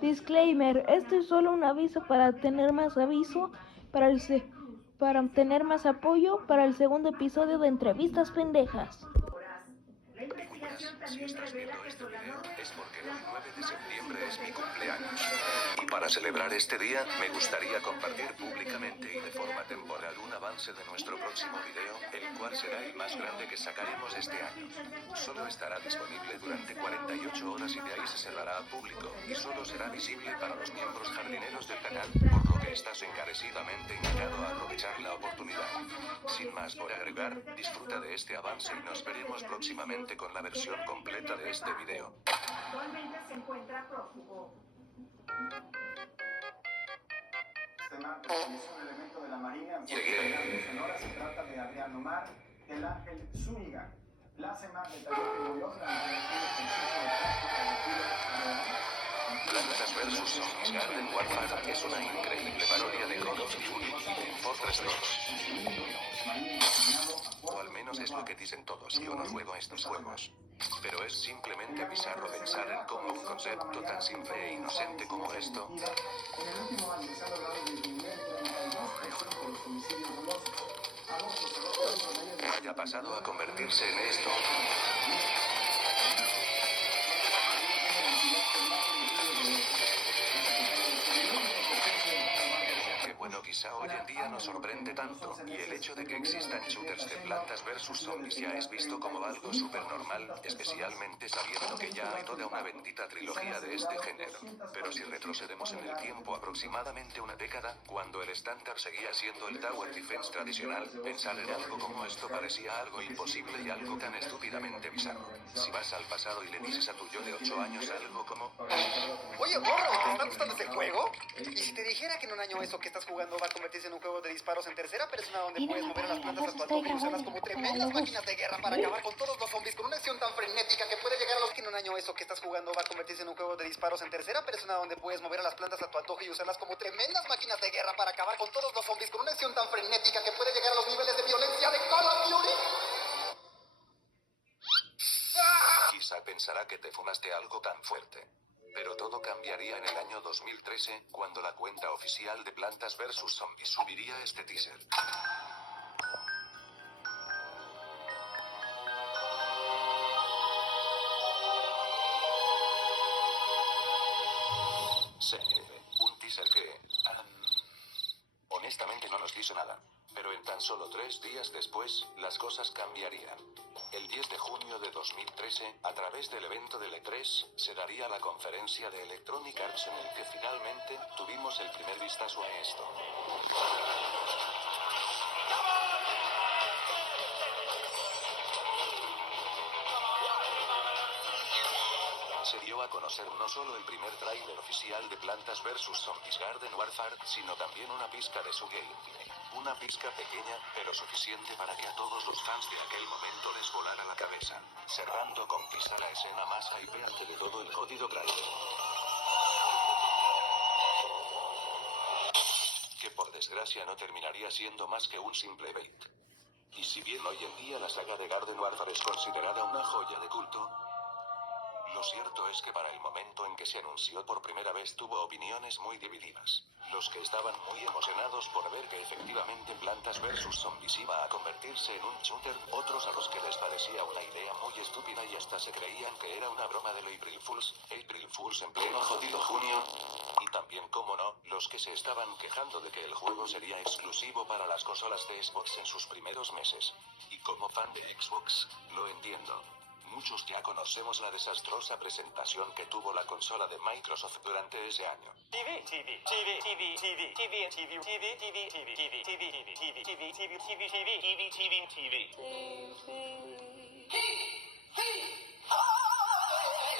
Disclaimer, esto es solo un aviso para tener más para tener más apoyo para el segundo episodio de Entrevistas Pendejas. Disculpas, si estás viendo este video es porque el 9 de septiembre es mi cumpleaños. Y para celebrar este día, me gustaría compartir públicamente y de forma temporal un avance de nuestro próximo video, el cual será el más grande que sacaremos este año. Solo estará disponible durante 48 horas y de ahí se cerrará al público, y solo será visible para los miembros jardineros del canal, por lo que estás encarecidamente invitado a aprovechar la oportunidad. Sin más por agregar, disfruta de este avance y nos veremos próximamente con la versión completa de este video. Actualmente se encuentra prófugo. Este martes falleció un elemento de la Marina en Sonora. Se trata de Adrián Omar del Ángel Zúñiga. La SEMAR detalló que murió durante el ejercicio de práctica de tiro de Plantas vs Zombies Garden Warfare es una increíble parodia de Call of Duty y Team Fortress 2. O al menos es lo que dicen todos. Yo no juego estos juegos. Pero es simplemente bizarro pensar en cómo un concepto tan simple e inocente como esto en el último año se ha logrado disminuir el 32% de los homicidios dolosos. haya pasado a convertirse en esto. Bueno, quizá hoy en día no sorprende tanto, y el hecho de que existan shooters de Plantas vs Zombies ya es visto como algo súper normal, especialmente sabiendo que ya hay toda una bendita trilogía de este género. Pero si retrocedemos en el tiempo aproximadamente una década, cuando el estándar seguía siendo el Tower Defense tradicional, pensar en algo como esto parecía algo imposible y algo tan estúpidamente bizarro. Si vas al pasado y le dices a tu yo de 8 años algo como... Oye, morro, ¿te está gustando este juego? ¿Y si te dijera que en un año eso que estás jugando va a convertirse en un juego de disparos en tercera persona donde puedes mover a las plantas a tu antojo y usarlas como tremendas máquinas de guerra para acabar con todos los zombies con una acción tan frenética que puede llegar a los que en un año eso que estás jugando va a convertirse en un juego de disparos en tercera persona donde puedes mover a las plantas a tu antojo y usarlas como tremendas máquinas de guerra para acabar con todos los zombies con una acción tan frenética que puede llegar a los niveles de violencia de Call of Duty? Quizá pensará que te fumaste algo tan fuerte. Pero todo cambiaría en el año 2013, cuando la cuenta oficial de Plantas vs Zombies subiría este teaser. Un teaser que... honestamente no nos dice nada. Pero en tan solo 3 días después, las cosas cambiarían. El 10 de junio de 2013, a través del evento del E3, se daría la conferencia de Electronic Arts en el que finalmente tuvimos el primer vistazo a esto. Se dio a conocer no solo el primer tráiler oficial de Plantas vs Zombies Garden Warfare, sino también una pizca de su gameplay. Una pizca pequeña, pero suficiente para que a todos los fans de aquel momento les volara la cabeza, cerrando con quizá la escena más hypeante de todo el jodido tráiler. Que por desgracia no terminaría siendo más que un simple bait. Y si bien hoy en día la saga de Garden Warfare es considerada una joya de culto, lo cierto es que para el momento en que se anunció por primera vez tuvo opiniones muy divididas. Los que estaban muy emocionados por ver que efectivamente Plantas vs Zombies iba a convertirse en un shooter, otros a los que les parecía una idea muy estúpida y hasta se creían que era una broma del April Fools en pleno jodido junio. Y también, como no, los que se estaban quejando de que el juego sería exclusivo para las consolas de Xbox en sus primeros meses. Y como fan de Xbox, lo entiendo. Muchos ya conocemos la desastrosa presentación que tuvo la consola de Microsoft durante ese año.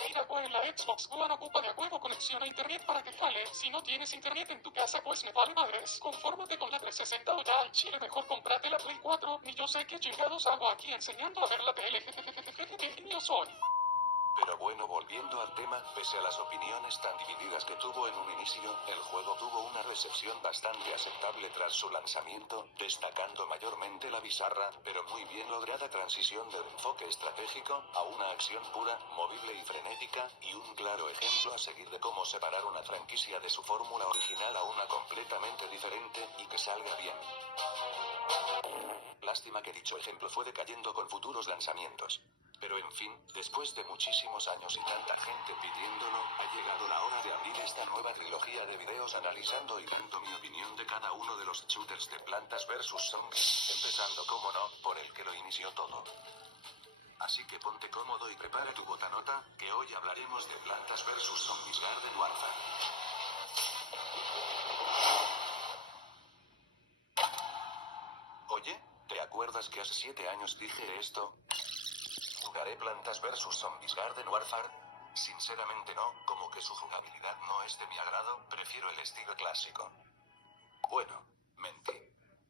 Mira, pues la Xbox One ocupa de acuerdo conexión a internet para que jale. Si no tienes internet en tu casa, pues me vale madres. Confórmate con la 360 o ya al chile mejor comprate la Play 4. Ni yo sé qué chingados hago aquí enseñando a ver la tele. Qué genio soy. Pero bueno, volviendo al tema, pese a las opiniones tan divididas que tuvo en un inicio, el juego tuvo una recepción bastante aceptable tras su lanzamiento, destacando mayormente la bizarra, pero muy bien lograda transición del enfoque estratégico, a una acción pura, movible y frenética, y un claro ejemplo a seguir de cómo separar una franquicia de su fórmula original a una completamente diferente, y que salga bien. Lástima que dicho ejemplo fue decayendo con futuros lanzamientos. Pero en fin, después de muchísimos años y tanta gente pidiéndolo, ha llegado la hora de abrir esta nueva trilogía de videos analizando y dando mi opinión de cada uno de los shooters de Plantas vs Zombies, empezando como no, por el que lo inició todo. Así que ponte cómodo y prepara tu botanota, que hoy hablaremos de Plantas vs Zombies Garden Warfare. Oye, ¿te acuerdas que hace 7 años dije esto? ¿Jugaré Plantas vs Zombies Garden Warfare? Sinceramente no, como que su jugabilidad no es de mi agrado, prefiero el estilo clásico. Bueno, mentí.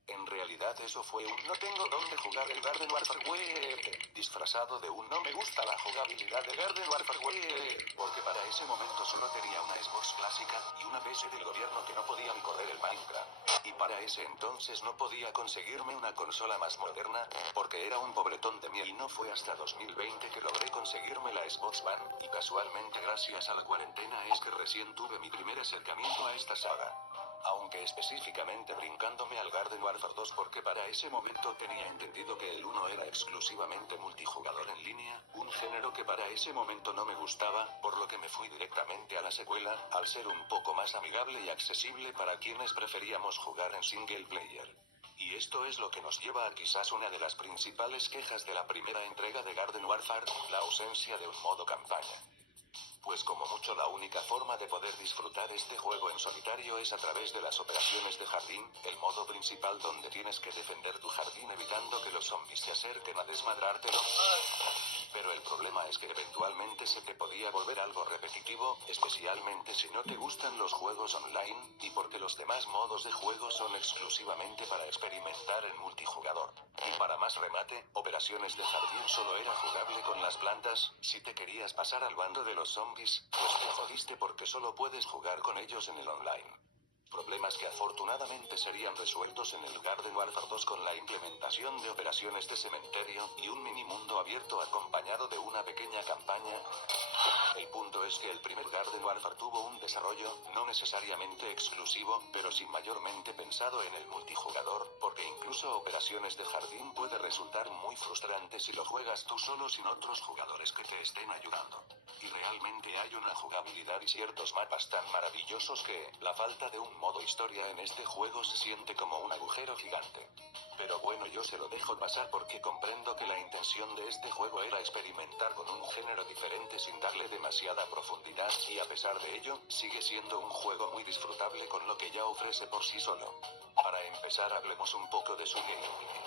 En realidad eso fue un no tengo dónde jugar el Garden Warfare disfrazado de un no me gusta la jugabilidad de Garden Warfare porque para ese momento solo tenía una Xbox clásica y una PC del gobierno que no podían correr el Minecraft. Y para ese entonces no podía conseguirme una consola más moderna, porque era un pobretón de mí y no fue hasta 2020 que logré conseguirme la Xbox One, y casualmente gracias a la cuarentena es que recién tuve mi primer acercamiento a esta saga. Aunque específicamente brincándome al Garden Warfare 2 porque para ese momento tenía entendido que el 1 era exclusivamente multijugador en línea, un género que para ese momento no me gustaba, por lo que me fui directamente a la secuela, al ser un poco más amigable y accesible para quienes preferíamos jugar en single player. Y esto es lo que nos lleva a quizás una de las principales quejas de la primera entrega de Garden Warfare, la ausencia de un modo campaña. Pues como mucho la única forma de poder disfrutar este juego en solitario es a través de las operaciones de jardín, el modo principal donde tienes que defender tu jardín evitando que los zombies se acerquen a desmadrártelo. Pero el problema es que eventualmente se te podía volver algo repetitivo, especialmente si no te gustan los juegos online, y porque los demás modos de juego son exclusivamente para experimentar en multijugador. Y para más remate, operaciones de jardín solo era jugable con las plantas. Si te querías pasar al bando de los zombies, pues te jodiste porque solo puedes jugar con ellos en el online. Problemas que afortunadamente serían resueltos en el Garden Warfare 2 con la implementación de operaciones de cementerio y un mini mundo abierto acompañado de una pequeña campaña. El punto es que el primer Garden Warfare tuvo un desarrollo, no necesariamente exclusivo, pero sí mayormente pensado en el multijugador, porque incluso operaciones de jardín puede resultar muy frustrante si lo juegas tú solo sin otros jugadores que te estén ayudando. Y realmente hay una jugabilidad y ciertos mapas tan maravillosos que la falta de un modo historia en este juego se siente como un agujero gigante. Pero bueno, yo se lo dejo pasar porque comprendo que la intención de este juego era experimentar con un género diferente sin darle demasiada profundidad, y a pesar de ello, sigue siendo un juego muy disfrutable con lo que ya ofrece por sí solo. Para empezar, hablemos un poco de su gameplay.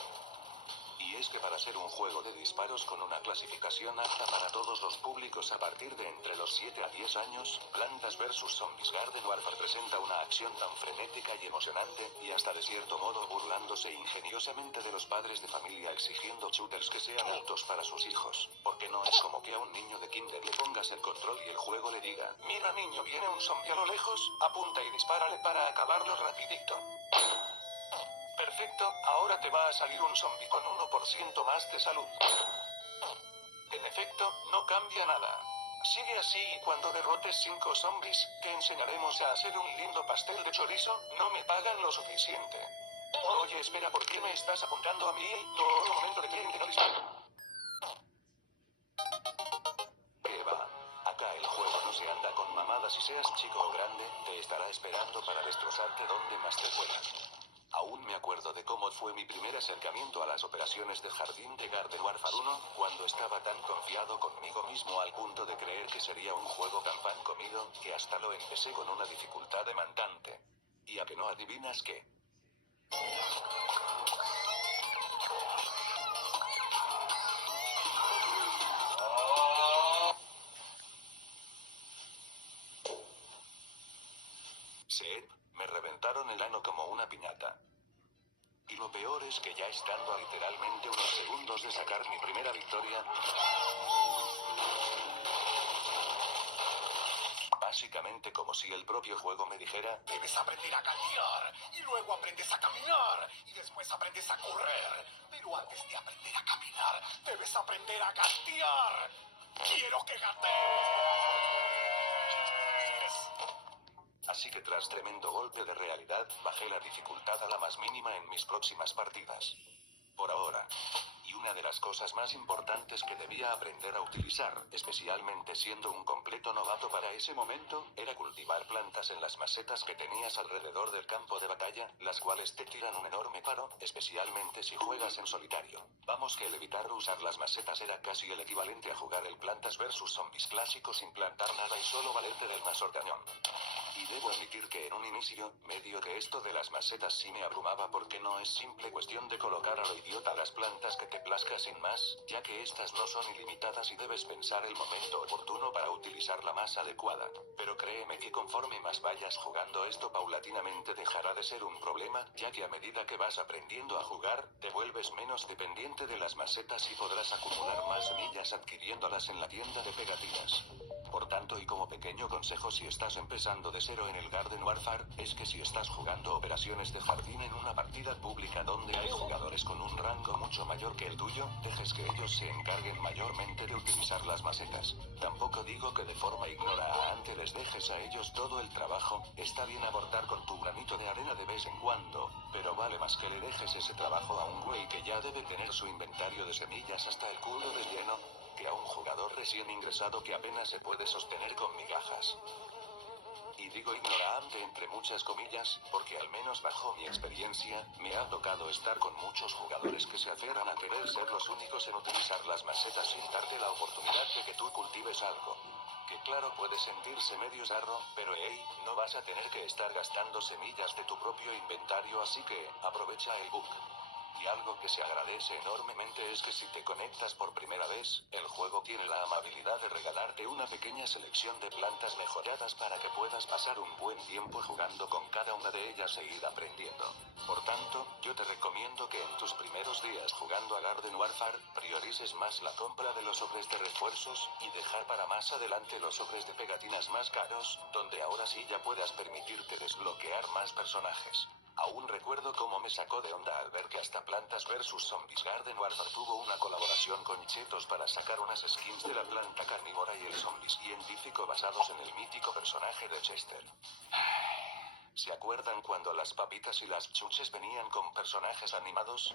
Y es que para ser un juego de disparos con una clasificación apta para todos los públicos a partir de entre los 7 a 10 años, Plantas vs Zombies Garden Warfare presenta una acción tan frenética y emocionante, y hasta de cierto modo burlándose ingeniosamente de los padres de familia exigiendo shooters que sean altos para sus hijos, porque no es como que a un niño de kinder le pongas el control y el juego le diga, mira niño, viene un zombie a lo lejos, apunta y dispárale para acabarlo rapidito. Perfecto, ahora te va a salir un zombie con 1% más de salud. En efecto, no cambia nada. Sigue así y cuando derrotes 5 zombies, te enseñaremos a hacer un lindo pastel de chorizo, no me pagan lo suficiente. Oye, espera, ¿por qué me estás apuntando a mí? No, un momento de que no disparo. ¿Qué va? Acá el juego no se anda con mamadas y seas chico o grande, te estará esperando para destrozarte donde más te pueda. Aún me acuerdo de cómo fue mi primer acercamiento a las operaciones de jardín de Garden Warfare 1, cuando estaba tan confiado conmigo mismo al punto de creer que sería un juego tan pan comido, que hasta lo empecé con una dificultad demandante. Y a que no adivinas qué. Seth, me reventaron el ano como una piñata. Y lo peor es que ya estando a literalmente unos segundos de sacar mi primera victoria, básicamente como si el propio juego me dijera: debes aprender a gatear, y luego aprendes a caminar, y después aprendes a correr. Pero antes de aprender a caminar, debes aprender a gatear. ¡Quiero que gatees! Así que tras tremendo golpe de realidad, bajé la dificultad a la más mínima en mis próximas partidas. Por ahora. Y una de las cosas más importantes que debía aprender a utilizar, especialmente siendo un completo novato para ese momento, era cultivar plantas en las macetas que tenías alrededor del campo de batalla, las cuales te tiran un enorme paro, especialmente si juegas en solitario. Vamos, que el evitar usar las macetas era casi el equivalente a jugar el Plantas vs Zombies clásico sin plantar nada y solo valerte del mazor cañón. Y debo admitir que en un inicio, medio que esto de las macetas sí me abrumaba, porque no es simple cuestión de colocar a lo idiota las plantas que te plazca sin más, ya que estas no son ilimitadas y debes pensar el momento oportuno para utilizar la más adecuada. Pero créeme que conforme más vayas jugando esto, paulatinamente dejará de ser un problema, ya que a medida que vas aprendiendo a jugar, te vuelves menos dependiente de las macetas y podrás acumular más semillas adquiriéndolas en la tienda de pegatinas. Por tanto, y como pequeño consejo si estás empezando de cero en el Garden Warfare, es que si estás jugando operaciones de jardín en una partida pública donde hay jugadores con un rango mucho mayor que el tuyo, dejes que ellos se encarguen mayormente de utilizar las macetas. Tampoco digo que de forma ignorante les dejes a ellos todo el trabajo, está bien aportar con tu granito de arena de vez en cuando, pero vale más que le dejes ese trabajo a un güey que ya debe tener su inventario de semillas hasta el culo de lleno, que a un jugador recién ingresado que apenas se puede sostener con migajas. Y digo ignorante entre muchas comillas, porque al menos bajo mi experiencia, me ha tocado estar con muchos jugadores que se aferran a querer ser los únicos en utilizar las macetas sin darte la oportunidad de que tú cultives algo. Que claro, puede sentirse medio zarro, pero hey, no vas a tener que estar gastando semillas de tu propio inventario, así que aprovecha el bug. Y algo que se agradece enormemente es que si te conectas por primera vez, el juego tiene la amabilidad de regalarte una pequeña selección de plantas mejoradas para que puedas pasar un buen tiempo jugando con cada una de ellas e ir aprendiendo. Por tanto, yo te recomiendo que en tus primeros días jugando a Garden Warfare, priorices más la compra de los sobres de refuerzos, y dejar para más adelante los sobres de pegatinas más caros, donde ahora sí ya puedas permitirte desbloquear más personajes. Aún recuerdo cómo me sacó de onda al ver que hasta Plantas vs Zombies Garden Warfare tuvo una colaboración con Cheetos para sacar unas skins de la planta carnívora y el zombie científico basados en el mítico personaje de Chester. ¿Se acuerdan cuando las papitas y las chuches venían con personajes animados?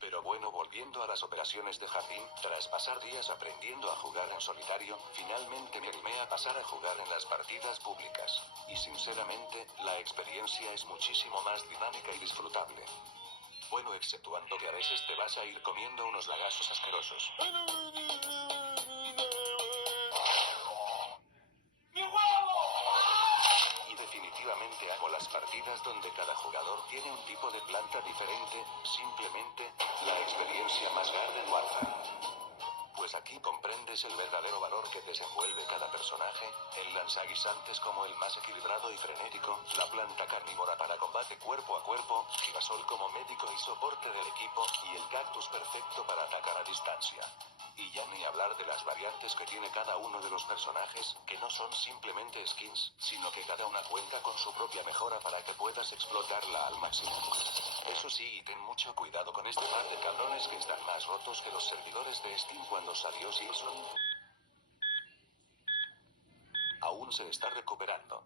Pero bueno, volviendo a las operaciones de jardín, tras pasar días aprendiendo a jugar en solitario, finalmente me animé a pasar a jugar en las partidas públicas. Y sinceramente, la experiencia es muchísimo más dinámica y disfrutable. Bueno, exceptuando que a veces te vas a ir comiendo unos lagazos asquerosos. Y definitivamente hago las partidas donde cada jugador tiene un tipo de planta diferente, simplemente, la experiencia más Garden Warfare. Pues aquí comprendes el verdadero valor que desenvuelve cada personaje, el lanzaguisantes como el más equilibrado y frenético, la planta carnívora para combate cuerpo a cuerpo, girasol como médico y soporte del equipo, y el cactus perfecto para atacar a distancia. Y ya ni hablar de las variantes que tiene cada uno de los personajes, que no son simplemente skins, sino que cada una cuenta con su propia mejora para que puedas explotarla al máximo. Eso sí, y ten mucho cuidado con este par de cabrones que están más rotos que los servidores de Steam cuando salió Season. Aún se está recuperando.